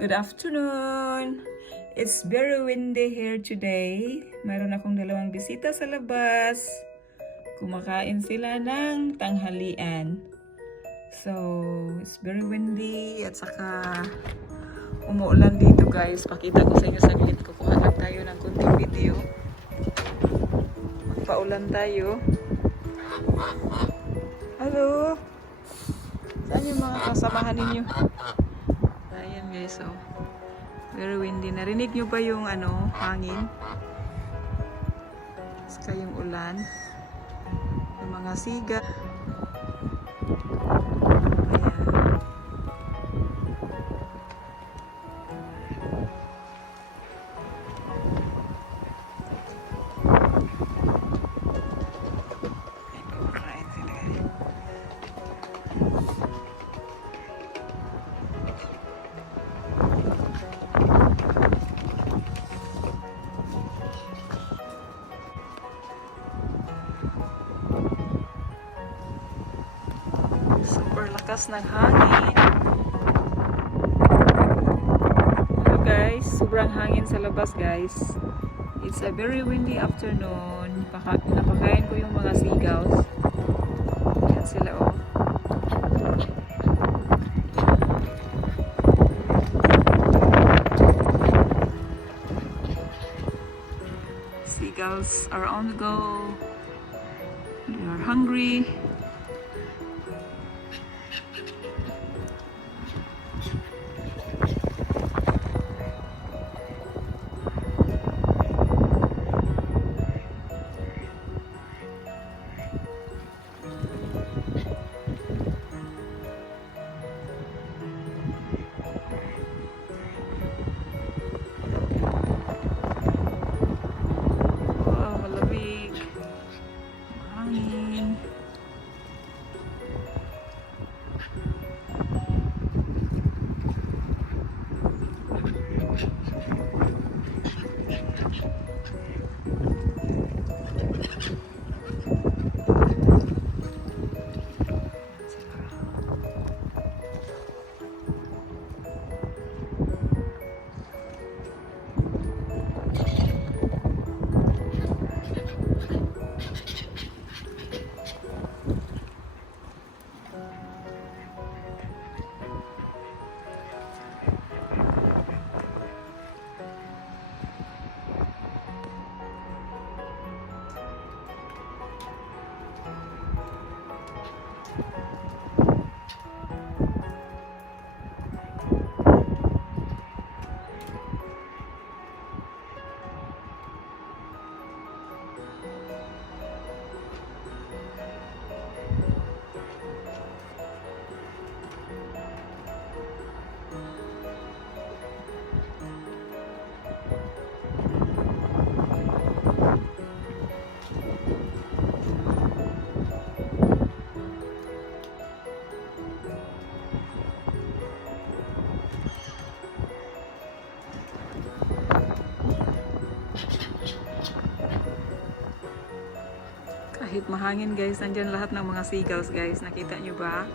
good afternoon. It's very windy here today. Mayroon akong dalawang bisita sa labas. Kumakain sila ng tanghalian. So, it's very windy at saka umuulan dito guys. Pakita ko sa inyo saglit. Kukuha lang tayo ng kunting video. Magpaulan tayo. Hello! Saan yung mga kasamahan ninyo? Ayan guys, so very windy. Narinig nyo ba yung hangin? Saka yung ulan. Yung mga siga. Ayan. Super lakas ng hangin. Hello guys, sobrang hangin sa labas guys. It's a very windy afternoon. Napakain ko yung mga seagulls. Yan sila oh. Seagulls are on the go. They are hungry. Kahit mahangin guys, nandyan lahat ng mga seagulls guys. Nakita nyo ba?